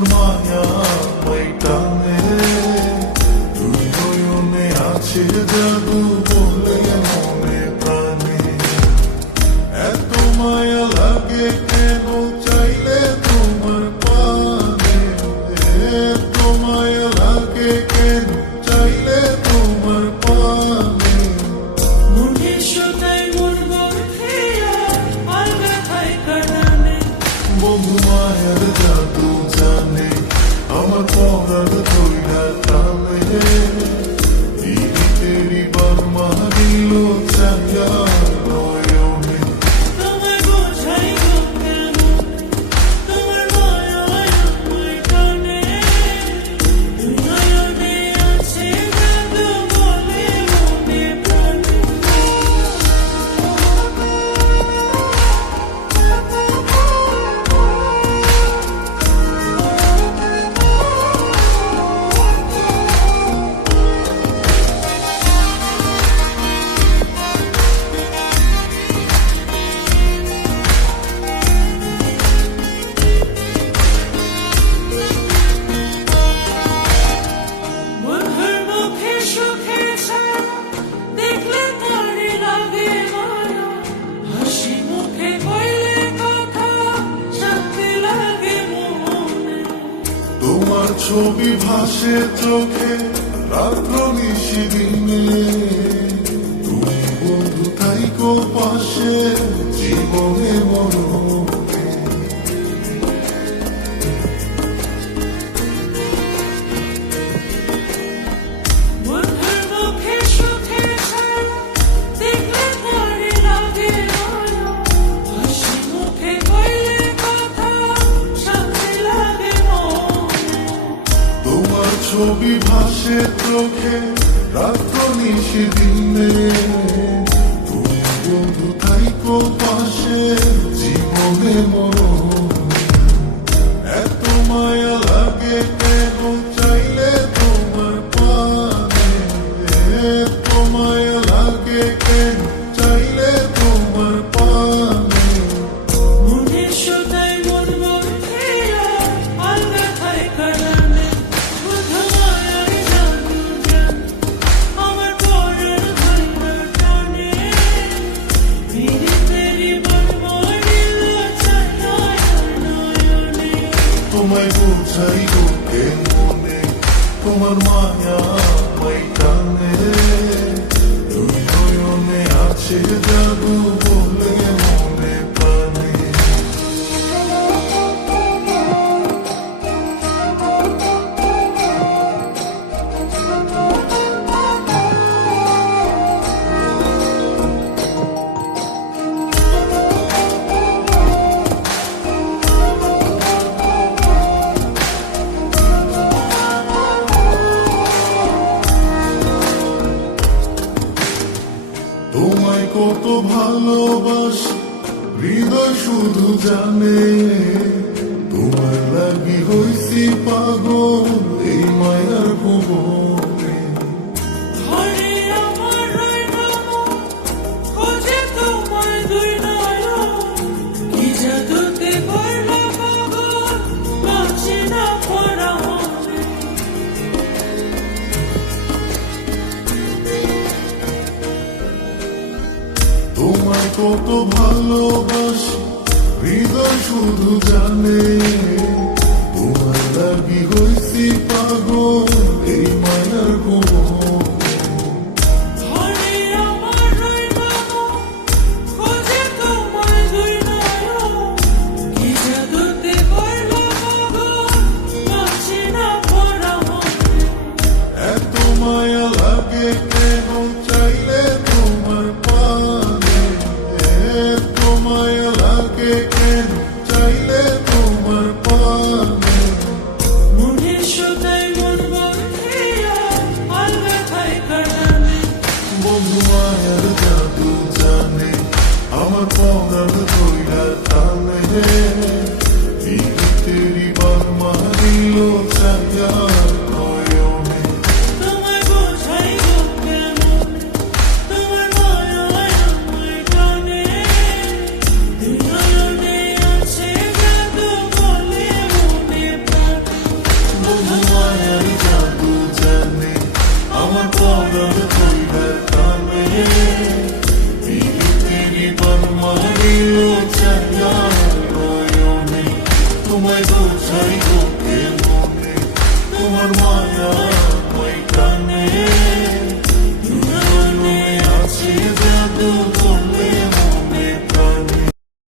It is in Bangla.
তোমার মায়া টানে দুই নয়নে আছে জাদু বলে মনে প্রাণে এত মায়া লাগে কেন চাইলে তোমার পানে এত মায়া লাগে কেন চাইলে তোমার পানে মনে শুধাই মোর বরফিয়া আলগা খাই কাটানে বন্ধু মায়ার জাদু জানে আমার পরার ধইরা টানে তেরি বার্মা দিল চাইয়া নয়নে তোমায় বোঝাই গো কেন তোমার মায়া আমায় টানে দুই নয়নে আছে জাদু বলে মনে প্রাণে বন্ধুর মুখে সুখের ছায়া দেখলে তারে লাগে মায়া হাসি মুখে কইলে কথা শান্তি লাগে মনে তোমার ছবি ভাসে চোখে রাত্র নিশি দিনে তুমি বন্ধু থাইকো পাশে জীবনে মরণে বন্ধুর মুখে সুখের ছায়া দেখলে তারে লাগে মায়া হাসি মুখে কইলে কথা শান্তি লাগে মনে তোমার ছবি ভাসে চোখে রাত্র নিশি দিনে তুমি বন্ধু থাইকো পাশে জীবনে মরণে এত মায়া লাগে কেন চাইলে তোমার পানে এত মায়া লাগে কেন চাইলে তোমার পানে মনে শুধাই মোর বরফিয়া আলগা খাই কাটানে শুধু মায়ার জাদু জানে আমার পরার ধইরা টানে তেরি বার্মা দিল চাইয়া নয়নে তোমায় বোঝাই গো মনে তোমার মায়া টানে দুই নয়নে আছে জাদু বলে মনে প্রাণে তোমায় কত ভালোবাসি হৃদয় শুধু জানে তোমার লাগি হইছি পাগল এই মায়ার ভুবনে ঘরে আমার রইলো খোঁজে তোমার দুই নয়ন কি জাদুতে করলো পাগল বাঁচে না পরামনে তোমায় কত ভালোবাসি হৃদয় শুধু জানে তোমার লাগি হইছি পাগল এই মায়ার ভুবনে ঘরে আমার রইলো খোঁজে তোমার দুই নয়ন কি জাদুতে করলো পাগল বাঁচে না পরামনে এত মায়া লাগে কেন চাইলে তোমার পানে এত মায়া লাগে কেন চাইলে তোমার পানে মনে শুধাই মোর বরফিয়া আলগা খাই কাটানে বন্ধু মায়ার জাদু জানে আমার পরার ধইরা টানে তেরি বার্মা দিল চাইয়া নয়নে তোমায় বোঝাই গো কেন রে